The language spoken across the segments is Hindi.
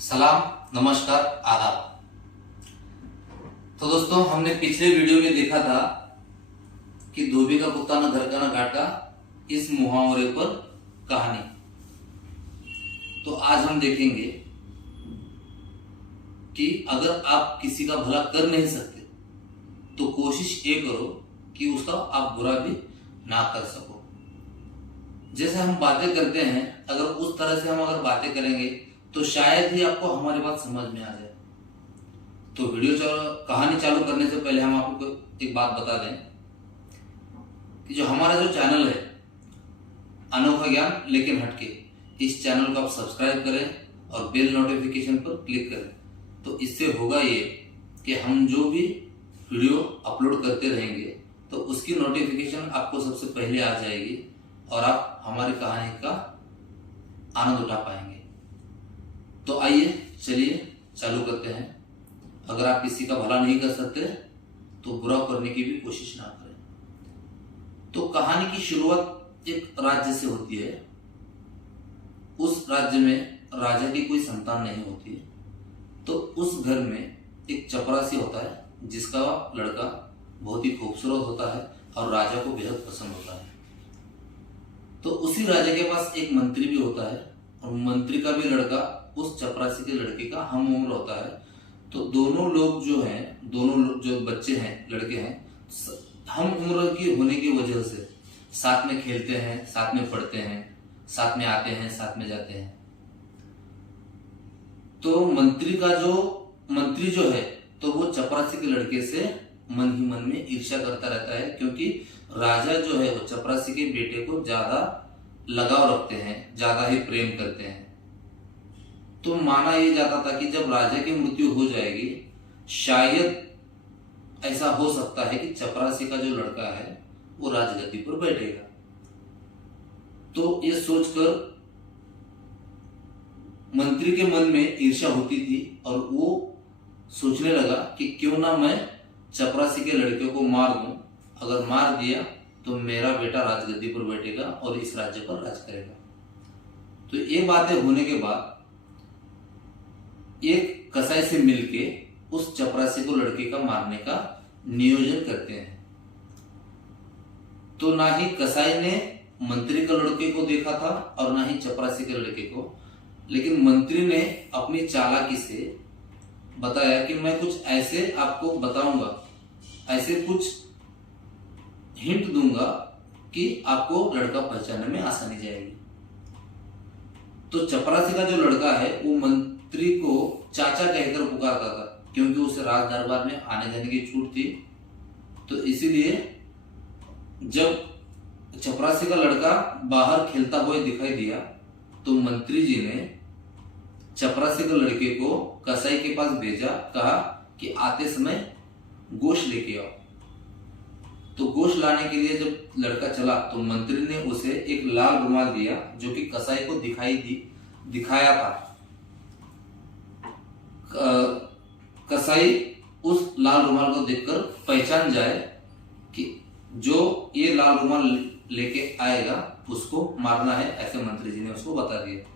सलाम, नमस्कार, आदाब। तो दोस्तों, हमने पिछले वीडियो में देखा था कि धोबी का कुत्ता न घर का न घाट का, इस मुहावरे पर कहानी। तो आज हम देखेंगे कि अगर आप किसी का भला कर नहीं सकते तो कोशिश ये करो कि उसका आप बुरा भी ना कर सको। जैसे हम बातें करते हैं, अगर उस तरह से हम बातें करेंगे तो शायद ही आपको हमारी बात समझ में आ जाए। तो कहानी चालू करने से पहले हम आपको एक बात बता दें कि जो हमारा जो चैनल है अनोखा ज्ञान लेकिन हटके, इस चैनल को आप सब्सक्राइब करें और बेल नोटिफिकेशन पर क्लिक करें। तो इससे होगा ये कि हम जो भी वीडियो अपलोड करते रहेंगे तो उसकी नोटिफिकेशन आपको सबसे पहले आ जाएगी और आप हमारी कहानी का आनंद उठा पाएंगे। तो आइए चलिए चालू करते हैं। अगर आप किसी का भला नहीं कर सकते तो बुरा करने की भी कोशिश ना करें। तो कहानी की शुरुआत एक राज्य से होती है। उस राज्य में राजा की कोई संतान नहीं होती है। तो उस घर में एक चपरासी होता है जिसका लड़का बहुत ही खूबसूरत होता है और राजा को बेहद पसंद होता है। तो उसी राजा के पास एक मंत्री भी होता है और मंत्री का भी लड़का उस चपरासी के लड़के का हम उम्र होता है। तो दोनों लोग जो हैं, दोनों जो बच्चे हैं, लड़के हैं, हम उम्र की होने की वजह से साथ में खेलते हैं, साथ में पढ़ते हैं, साथ में आते हैं, साथ में जाते हैं। तो मंत्री जो है तो वो चपरासी के लड़के से मन ही मन में ईर्ष्या करता रहता है, क्योंकि राजा जो है वो चपरासी के बेटे को ज्यादा लगाव रखते हैं, ज्यादा ही प्रेम करते हैं। तो माना यह जाता था कि जब राजा की मृत्यु हो जाएगी, शायद ऐसा हो सकता है कि चपरासी का जो लड़का है वो राजगद्दी पर बैठेगा। तो ये सोचकर मंत्री के मन में ईर्ष्या होती थी और वो सोचने लगा कि क्यों ना मैं चपरासी के लड़के को मार दूं। अगर मार दिया तो मेरा बेटा राजगद्दी पर बैठेगा और इस राज्य पर राज करेगा। तो ये बातें होने के बाद एक कसाई से मिलके उस चपरासी को लड़के का मारने का नियोजन करते हैं। तो ना ही कसाई ने मंत्री के लड़के को देखा था और ना ही चपरासी के लड़के को, लेकिन मंत्री ने अपनी चालाकी से बताया कि मैं कुछ ऐसे आपको बताऊंगा, ऐसे कुछ हिंट दूंगा कि आपको लड़का पहचानने में आसानी जाएगी। तो चपरासी का जो लड़का है वो मंत्री को चाचा कहकर पुकारता था, क्योंकि उसे राज दरबार में आने जाने की छूट थी। तो इसीलिए जब चपरासी का लड़का बाहर खेलता हुआ दिखाई दिया तो मंत्री जी ने चपरासी के लड़के को कसाई के पास भेजा, कहा कि आते समय गोश्त लेके आओ। तो गोश्त लाने के लिए जब लड़का चला तो मंत्री ने उसे एक लाल रुमाल दिया जो कि कसाई को दिखाया था। कसाई उस लाल रुमाल को देखकर पहचान जाए कि जो ये लाल रुमाल लेके आएगा उसको मारना है, ऐसे मंत्री जी ने उसको बता दिया।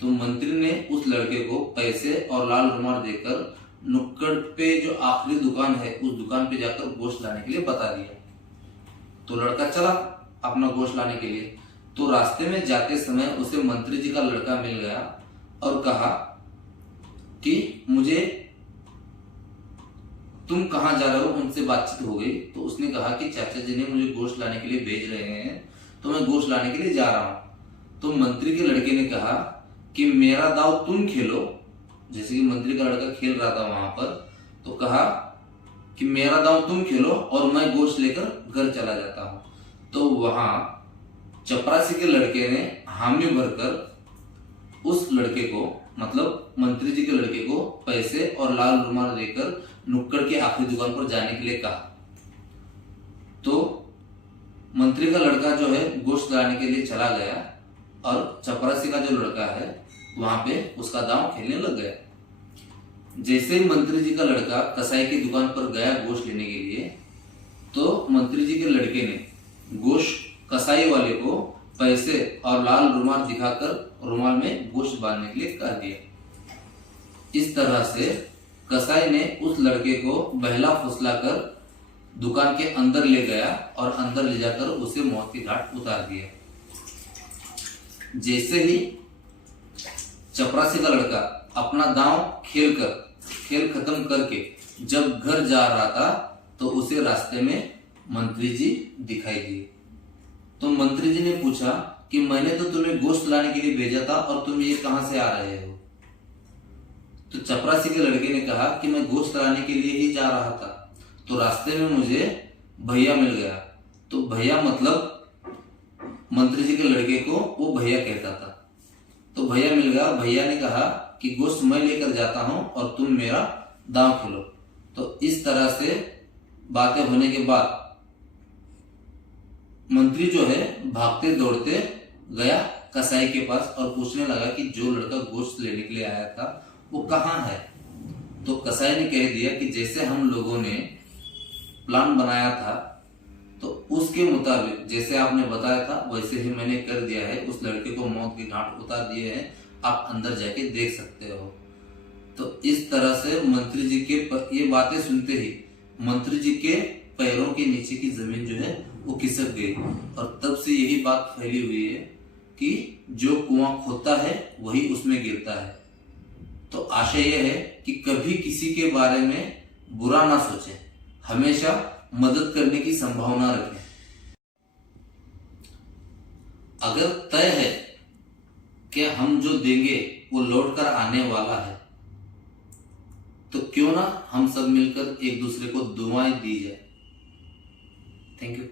तो मंत्री ने उस लड़के को पैसे और लाल रुमाल देकर नुक्कड़ पे जो आखिरी दुकान है उस दुकान पे जाकर गोश्त लाने के लिए बता दिया। तो लड़का चला अपना गोश्त लाने के लिए। तो रास्ते में जाते समय उसे मंत्री जी का लड़का मिल गया और कहा कि मुझे तुम कहां जा रहे हो, उनसे बातचीत हो गई। तो उसने कहा कि चाचा जी ने मुझे गोश्त लाने के लिए भेज रहे हैं तो मैं गोश्त लाने के लिए जा रहा हूं। तो मंत्री के लड़के ने कहा कि मेरा दाव तुम खेलो। जैसे कि मंत्री का लड़का खेल रहा था वहां पर, तो कहा कि मेरा दाव तुम खेलो और मैं गोश्त लेकर घर चला जाता हूं। तो वहां चपरासी के लड़के ने हामी भरकर उस लड़के को, मतलब मंत्री जी के लड़के को, पैसे और लाल रुमाल देकर नुक्कड़ के आखिरी दुकान पर जाने के लिए कहा। तो मंत्री का लड़का जो है गोश्त लाने के लिए चला गया और चपरासी का जो लड़का है वहां पे उसका दांव खेलने लग गया। जैसे ही मंत्री जी का लड़का कसाई की दुकान पर गया गोश्त लेने के लिए, तो मंत्री जी के लड़के ने गोश्त कसाई वाले को पैसे और लाल रुमाल दिखाकर रुमाल में गोश्त बांधने के लिए कह दिया। इस तरह से कसाई ने उस लड़के को बहला फुसला कर दुकान के अंदर ले गया और अंदर ले जाकर उसे मौत के घाट उतार दिया। जैसे ही चपरासी का लड़का अपना दांव खेल खत्म करके जब घर जा रहा था तो उसे रास्ते में मंत्री जी दिखाई दिए। तो मंत्री जी ने पूछा कि मैंने तो तुम्हें गोश्त लाने के लिए भेजा था और तुम ये कहां से आ रहे हो? तो चपरासी के लड़के ने कहा कि मैं गोश्त लाने के लिए ही जा रहा था, तो रास्ते में मुझे भैया मिल गया। तो भैया मतलब मंत्री जी के लड़के को वो भैया कहता था। तो भैया मिल गया, भैया ने कहा कि गोश्त मैं लेकर जाता हूं और तुम मेरा दांव खेलो। तो इस तरह से बातें होने के बाद मंत्री जो है भागते दौड़ते गया कसाई के पास और पूछने लगा कि जो लड़का गोश्त लेने के लिए आया था वो कहाँ है? तो कसाई ने कह दिया कि जैसे हम लोगों ने प्लान बनाया था तो उसके मुताबिक जैसे आपने बताया था वैसे ही मैंने कर दिया है, उस लड़के को मौत के घाट उतार दिए हैं, आप अंदर जाके देख सकते हो। तो इस तरह से मंत्री जी के ये बातें सुनते ही मंत्री जी के पैरों के नीचे की जमीन जो है वो खिसक गई और तब से यही बात फैली हुई है कि जो कुआं खोदता है वही उसमें गिरता है। तो आशय यह है कि कभी किसी के बारे में बुरा ना सोचें, हमेशा मदद करने की संभावना रखें। अगर तय है कि हम जो देंगे वो लौट कर आने वाला है तो क्यों ना हम सब मिलकर एक दूसरे को दुआएं दी जाए। Thank you.